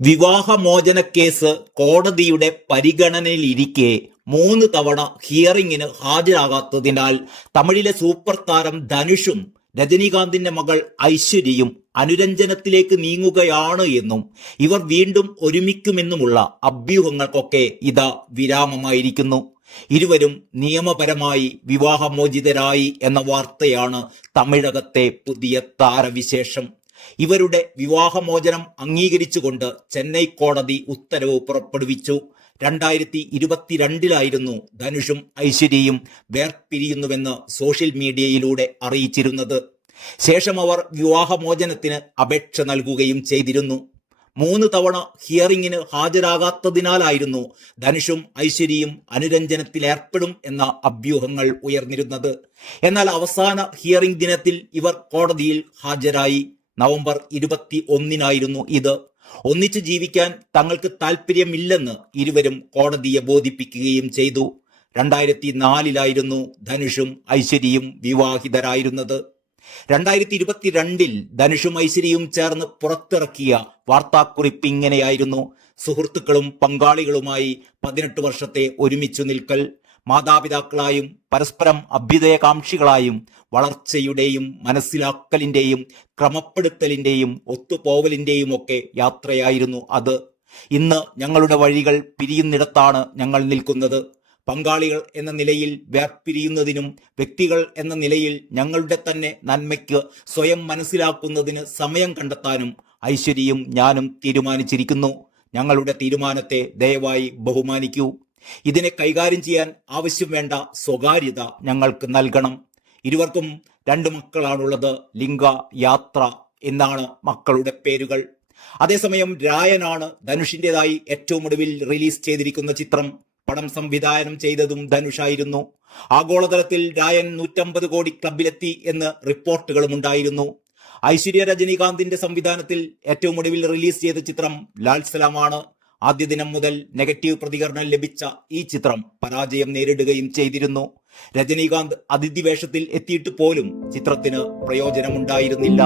വിവാഹമോചന കേസ് കോടതിയുടെ പരിഗണനയിലിരിക്കെ മൂന്ന് തവണ ഹിയറിംഗിന് ഹാജരാകാത്തതിനാൽ തമിഴിലെ സൂപ്പർ താരം ധനുഷും രജനീകാന്തിന്റെ മകൾ ഐശ്വര്യയും അനുരഞ്ജനത്തിലേക്ക് നീങ്ങുകയാണ് എന്നും ഇവർ വീണ്ടും ഒരുമിക്കുമെന്നുമുള്ള അഭ്യൂഹങ്ങൾക്കൊക്കെ ഇതാ വിരാമമായിരിക്കുന്നു. ഇരുവരും നിയമപരമായി വിവാഹമോചിതരായി എന്ന വാർത്തയാണ് തമിഴകത്തെ പുതിയ താരവിശേഷം. ഇവരുടെ വിവാഹമോചനം അംഗീകരിച്ചുകൊണ്ട് ചെന്നൈ കോടതി ഉത്തരവ് പുറപ്പെടുവിച്ചു. രണ്ടായിരത്തി ഇരുപത്തിരണ്ടിലായിരുന്നു ധനുഷും ഐശ്വര്യയും വേർപിരിയുന്നുവെന്ന് സോഷ്യൽ മീഡിയയിലൂടെ അറിയിച്ചിരുന്നത്. ശേഷം അവർ വിവാഹമോചനത്തിന് അപേക്ഷ നൽകുകയും ചെയ്തിരുന്നു. മൂന്ന് തവണ ഹിയറിംഗിന് ഹാജരാകാത്തതിനാലായിരുന്നു ധനുഷും ഐശ്വര്യയും അനുരഞ്ജനത്തിലേർപ്പെടും എന്ന അഭ്യൂഹങ്ങൾ ഉയർന്നിരുന്നത്. എന്നാൽ അവസാന ഹിയറിംഗ് ദിനത്തിൽ ഇവർ കോടതിയിൽ ഹാജരായി. നവംബർ ഇരുപത്തി ഒന്നിനായിരുന്നു ഇത്. ഒന്നിച്ചു ജീവിക്കാൻ തങ്ങൾക്ക് താല്പര്യമില്ലെന്ന് ഇരുവരും കോടതിയെ ബോധിപ്പിക്കുകയും ചെയ്തു. രണ്ടായിരത്തി നാലിലായിരുന്നു ധനുഷും ഐശ്വര്യയും വിവാഹിതരായിരുന്നത്. രണ്ടായിരത്തി ഇരുപത്തിരണ്ടിൽ ധനുഷും ഐശ്വര്യയും ചേർന്ന് പുറത്തിറക്കിയ വാർത്താക്കുറിപ്പ് ഇങ്ങനെയായിരുന്നു സുഹൃത്തുക്കളും പങ്കാളികളുമായി പതിനെട്ട് വർഷത്തെ ഒരുമിച്ചു നിൽക്കൽ. മാതാപിതാക്കളായും പരസ്പരം അഭ്യുദയകാംക്ഷികളായും വളർച്ചയുടെയും മനസ്സിലാക്കലിന്റെയും ക്രമപ്പെടുത്തലിന്റെയും ഒത്തുപോവലിന്റെയും ഒക്കെ യാത്രയായിരുന്നു അത്. ഇന്ന് ഞങ്ങളുടെ വഴികൾ പിരിയുന്നിടത്താണ് ഞങ്ങൾ നിൽക്കുന്നത്. പങ്കാളികൾ എന്ന നിലയിൽ വേർപിരിയുന്നതിനും വ്യക്തികൾ എന്ന നിലയിൽ ഞങ്ങളുടെ തന്നെ നന്മയ്ക്ക് സ്വയം മനസ്സിലാക്കുന്നതിന് സമയം കണ്ടെത്താനും ഐശ്വര്യയും ഞാനും തീരുമാനിച്ചിരിക്കുന്നു. ഞങ്ങളുടെ തീരുമാനത്തെ ദയവായി ബഹുമാനിക്കൂ. ഇതിനെ കൈകാര്യം ചെയ്യാൻ ആവശ്യം വേണ്ട സ്വകാര്യത ഞങ്ങൾക്ക് നൽകണം. ഇരുവർക്കും രണ്ട് മക്കളാണുള്ളത്. ലിംഗ യാത്ര എന്നാണ് മക്കളുടെ പേരുകൾ. അതേസമയം രായനാണ് ധനുഷിന്റെതായി ഏറ്റവും ഒടുവിൽ റിലീസ് ചെയ്തിരിക്കുന്ന ചിത്രം. പടം സംവിധാനം ചെയ്തതും ധനുഷായിരുന്നു. ആഗോളതലത്തിൽ രായൻ നൂറ്റമ്പത് കോടി ക്ലബിലെത്തി എന്ന് റിപ്പോർട്ടുകളും ഉണ്ടായിരുന്നു. ഐശ്വര്യ രജനീകാന്തിന്റെ സംവിധാനത്തിൽ ഏറ്റവും ഒടുവിൽ റിലീസ് ചെയ്ത ചിത്രം ലാൽ സലാമാണ്. ആദ്യ ദിനം മുതൽ നെഗറ്റീവ് പ്രതികരണം ലഭിച്ച ഈ ചിത്രം പരാജയം നേരിടുകയും ചെയ്തിരുന്നു. രജനീകാന്ത് അതിഥി വേഷത്തിൽ എത്തിയിട്ട് പോലും ചിത്രത്തിന് പ്രയോജനമുണ്ടായിരുന്നില്ല.